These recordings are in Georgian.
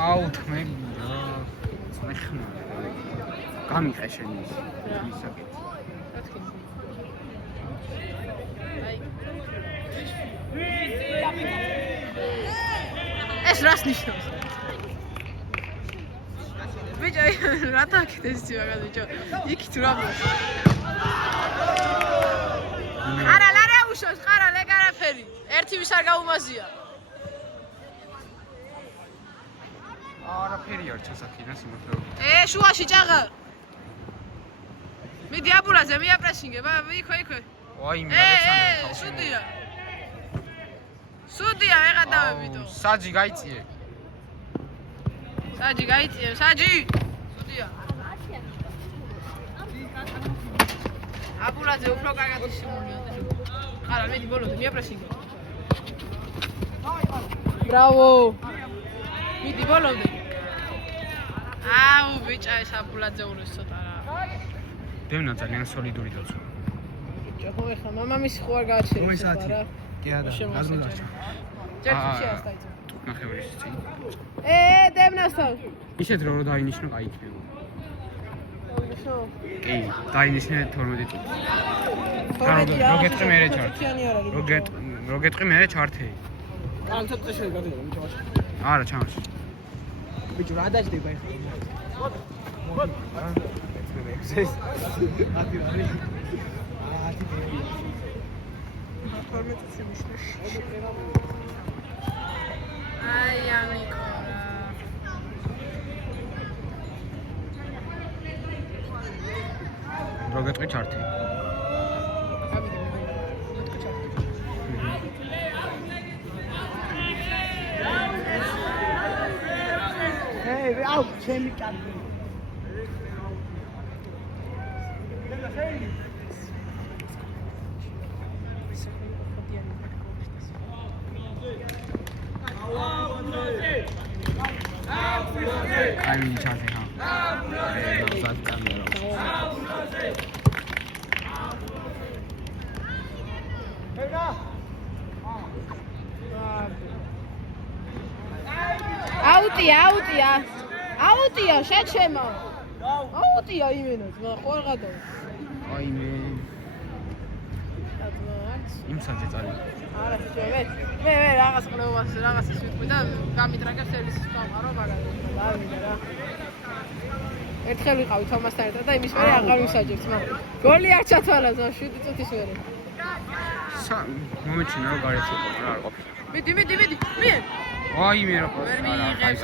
აუ თმელი რა მეხმა გამიყე შენი ისაკი ეს რას ნიშნავს? ბიჭო, რა თქით ეს მაგას ბიჭო? იქით რა მოხდა? არა, არა უშავს, ხარა ლეგარაფერი. ერთი ვის არ გაუმაზია. არაფერი არ ჩასაქინა სიმართლე. შუაში ჭაღა. მიდი აბულაზე, მიაპრესინგე, იქ. აი მე ალექსანდრე. სუდია. სუდია ვეღადავებიდო. საჯი გაიწიე. საჯი. სუდია. აბულაზე უფრო კარგად ისმულია. არა, მიდი ბოლომდე მიაპრესინგე. ბრავო. მიდი ბოლომდე. აუ ბიჭა ეს აბულაძე ურეს ცოტა რა. დევნა ძალიან სოლიდური დაცვა. ხო ეხლა მამამისი ხო არ გააჩერებს რა. კი არა, არ დარჩა. ჯერ შეასტაიძო. ნახევრის წინ. დევნასთან. ისეთ რომ დაინიშნო კაი იქნება. კი, დაინიშნე 12 წუთი. როგეტყვი მე ჩარტი. როგეტყვი მე ჩარტი. ან ცოტა შეიძლება გადაგო. არა, ჩამოს. ბიჭო რა დაждდება ეხლა? აი ამიკო რა. როგეტყვი ჩარტი. აუ ჩემი კარგი. აი ჩარტი ხა. ზად კამერა. აუტია შეჩემა. აუტია იმენად, ხო არ გადავა. აი მე იმ საჯე წალი. არა მე რაღაც ყლევას რაღაცას ვიტყვი და გამიტრაგებ სერვისის გამარო მაგალითად. არ მინდა რა. ერთხელ ვიყავი თომასთან ერთად და იმის მერე აღარ ვისაჯერთ, მაგრამ გოლი არ ჩათვალა 7 წუთის მერე. მომეჩი რა გარეშე რა არ ყოფილი. მიდი. აი მე რა ყოფილი. ვერ მიიღებს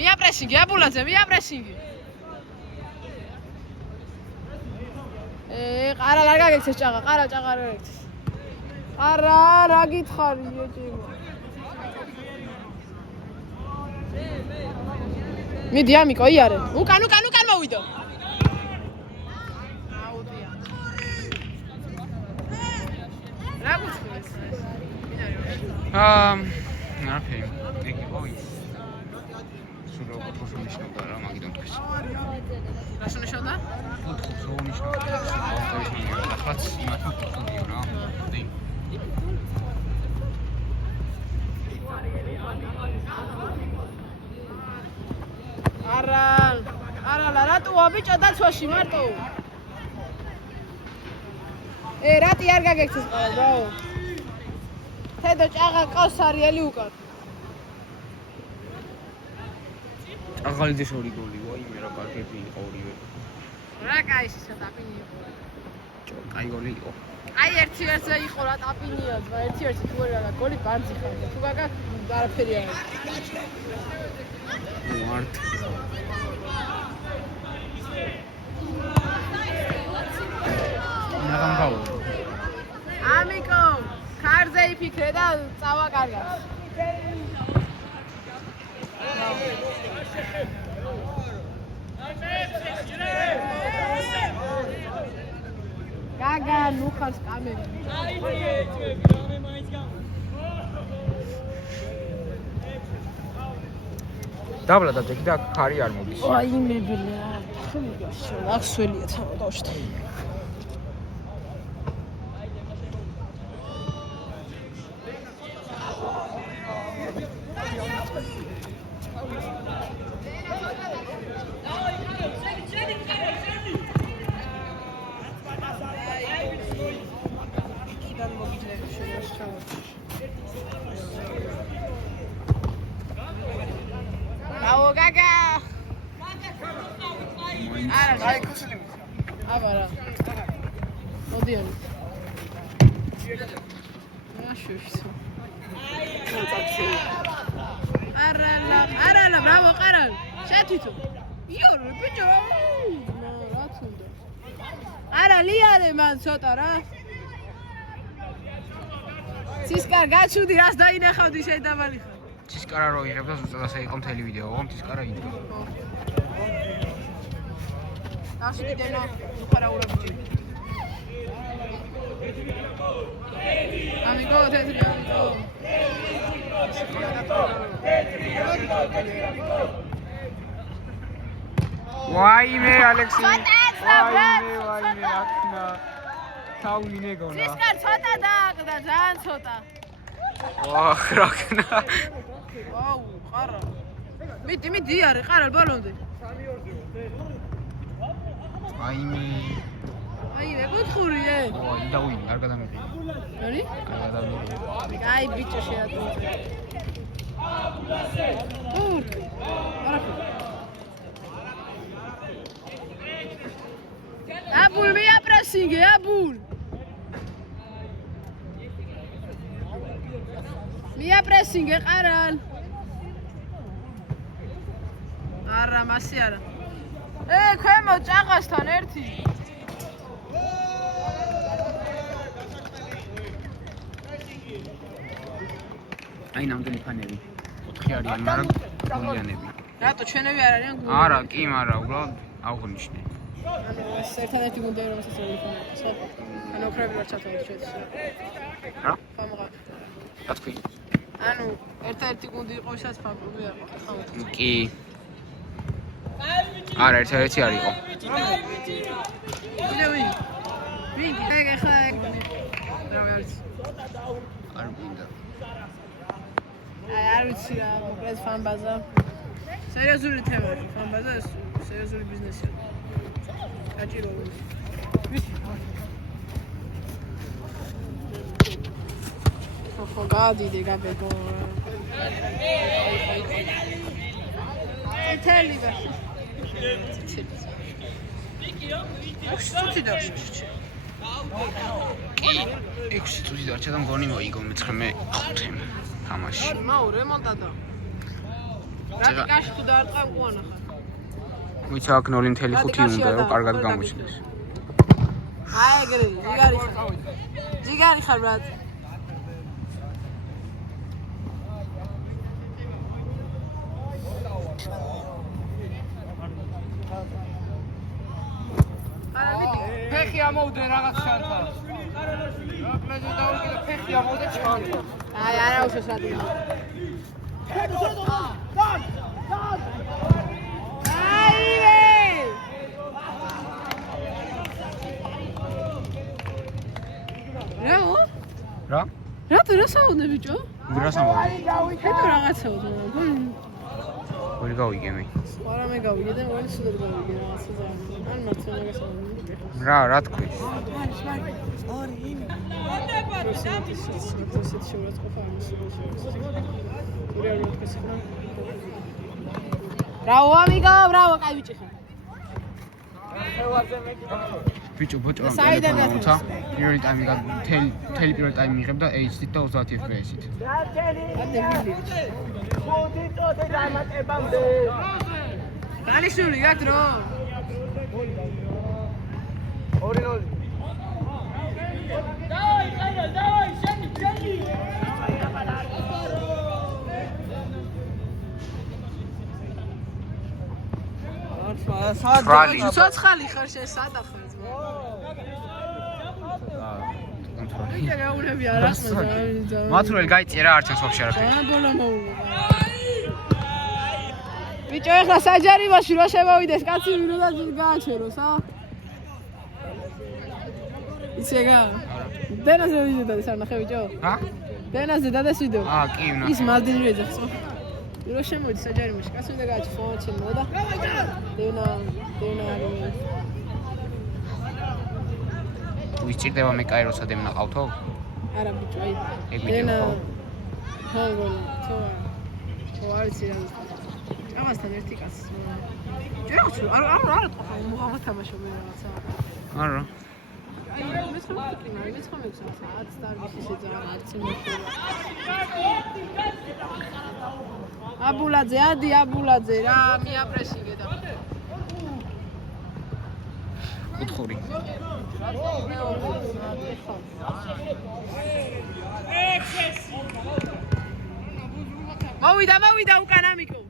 მიაპრესინგე აბულაძე, მიაპრესინგე. ყარა არ გაგექცეს ჭაღა, ყარა არ გაგექცეს. ყარა რა გითხარი ეჭიმა. მიდი ამიკო იარე. უკან მოვიდო. აუტია. რა გუცხეს? ნაფი. იგი ოის. სულ უფრო ნიშნავდა რა მაგიდან თქვის. რა შენიშნავდა? უფრო ნიშნავდა. ახაც იმათო ფოტოდიო რა. არა რატოა ბიჭო დაცვაში მარტო. რატი არ გაგექცეს ყველა ბრავო. თედო ჭაღა ყავს არიელი უკან. ჭაღალიძეს ორი გოლი, ვაიმე რა კარგები იყო ორივე. რა კაიშისა ტაპინი იყო. კაი გოლი იყო. აი ერთი ვერცე იყო რა ტაპინია, ერთი ვერცე თუ არა რა გოლი ბანძი ხარ. თუ გაგაკ არაფერი არა. მარტ. ნაგამბაო. ამიკო, კარზე იფიქრე და წავა კარგად. გაგა ნუხავს კამერა. დაბლა დაძეკი და ხარი არ მოდის. აი მებელია. ახსველია თან დავშტე. Bravo, Gaga! აი ქუსლი. აბარა. მოდიან. მაშუშს. არა, ბრავო, ყარალ. შეთვითო. იორო, ბიჭო. რა თუნდა. არა, ლიარე მან ცოტა რა. ცისკარ გაჩუდი, რას დაინახავდი შედაბალი ხარ. ცისკარა რო იღებ და ზუსტად ასე იყო მთელი ვიდეო, ხო? ცისკარა იდგა. Naši ideno, para urobiti. Amigo, tetri, amigo. ვაიმე ალექსი. ვაიმე აკნა. თავინე გონა. ცისკარ ცოტა დააკდა, ძალიან ცოტა. ვახ, რაკნა. აუ, ყარა. მიდი არე, ყარალ ბოლომდე. ვაიმე. აიმე, გუთხურიე. ვაი, დავინე, არ გადამიყია. არი? არ გადამიყია. აი, ბიჭო შეატუზე. ურტი. არაფერი. აბულ მიაპრესინგე, აბულ. მიაპრესინგე, ყარალ. არა, მასი არა. ქვემო ჭაღასთან ერთი. აი ნამდვილი ფანები. 4 არიან, მაგრამ გულიანები. რატო ჩვენები არ არიან გული? არა, კი, მაგრამ უბრალოდ აღვნიშნე. ანუ ეს ერთადერთი გუნდია რომელსაც ორი ფანები. საერთოდ ანუ ოქროები არ ჩათვალეთ ჩვენს. რა? ხამღა. რა თქვი? ანუ ერთადერთი გუნდი იყო ვისაც ფანკლუბი არ ყავდა ხამღა. კი. არა, ერთადერთი არ იყო. ვინ გეხა რა ვიცი. არ მინდა. აი არ ვიცი რა, მოკლედ ფანბაზა. სერიოზული თემაა, ფანბაზა ეს სერიოზული ბიზნესია. გაჭიროა. ხო, გადიდე გაბეგო. თელი და. სუცი დავშიჩე. კი, 6 წუთი დარჩა და მგონი მოიგო მე-9 5 თამაში. მაუ რემონტადა. რატიკაში თუ დაარტყა მყუანა ხარ. ვიცი აქ 0.5 უნდა რომ კარგად გამოჩნდეს. აი ეგრე, ჯიგარი ხარ ბრატ. ფეხი ამოვდე რაღაც ჩანთა. რაკმეზე დავიკიდე ფეხი ამოვდე ჩანთა. აი არა უშო სადი. აივე! რაო? რა? რატო რა საუნე ბიჭო? ვირას ამოვიდე? հետո რაღაცაო. ვერ გავიგე მე. არა მე გავიგე და ველი სულ არ გავიგე რაღაცა და ან მართლა გასაგები. რა თქვი? Bravo amigo, bravo, კაი ბიჭი ხარ. ბიჭო ბოჭო მომცა. პირველი ტაიმი მთელი პირველი ტაიმი მიღებ და HD-ით და 30 FPS-ით. განიშნული რა დრო? 2-0. ცოცხალი ხარ შენ სადახარ ძმა. ვიდა გაუნები არ ახმედა. მათრული გაიწია რა არჩევს ვაფშე არაფერი. ბოლა მოულობა. ბიჭო ეხლა საჯარიმოში რო შემოვიდეს კაცი ვინ უნდა გააჩეროს იცეგა დენაზე ვიდეო და სანახე ბიჭო რა? დენაზე დადეს ვიდეო კი ვნახე. ის მალდინი ეძახს რო შემოვიდეს საჯარიმოში კაცი უნდა გააჩეროს ხო ჩემო და დენა ვისჭირდება მე კაი როცა დემნა ყავთო? არა ბიჭო აი ეგ დენა ვიდეო ხო? ხო არიცი რა ჭაღასთან ერთი კაცი ჯერახს არა თქვა მოღამა თამაშობ რაღაცა არა აი მე ცხამე საათს დარგის ისე ძაღა არც მოხდება აბულაძე ადი აბულაძე რა მიაპრესინგე და კუთხური მოვიდა უკან ამიკო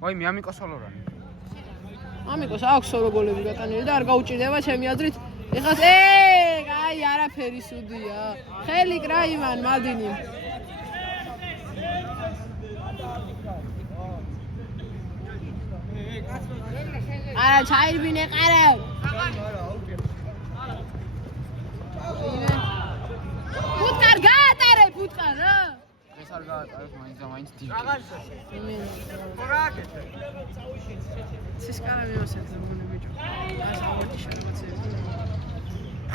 ვაი მე ამიკო სოლორანი ამიკოს აქვს სოლო გოლები გატანილი და არ გაუჭირდება ჩემი აზრით ეხლა აი არაფერი სუდია ხელი კრაიმან მალდინი არა ჩაირბინე ყარავ ფუტკარ გაატარე ფუტკარ რა ეს არ გაატარებს მაინც დიგი სისკარა მიოსეთ მგონი ბიჭო ასე მოდი შემოწევი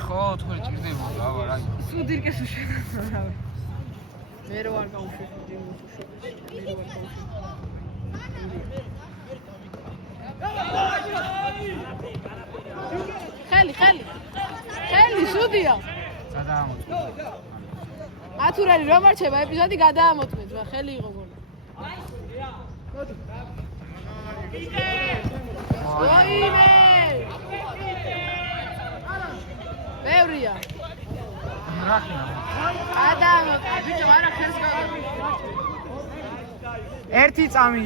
ხო თქვენ ჭირდებოდა აბა რა სუდირკეს უშენა მე რო არ გაუშვებ ხელი სუდია გადაამოწმე ათურელი რომ არჩება ეპიზოდი გადაამოწმეთ რა ხელი იყო გოლა ვაიმე ბევრია რახია გადაამოწმე ბიჭო არა ხელს გადა ერთი წამიო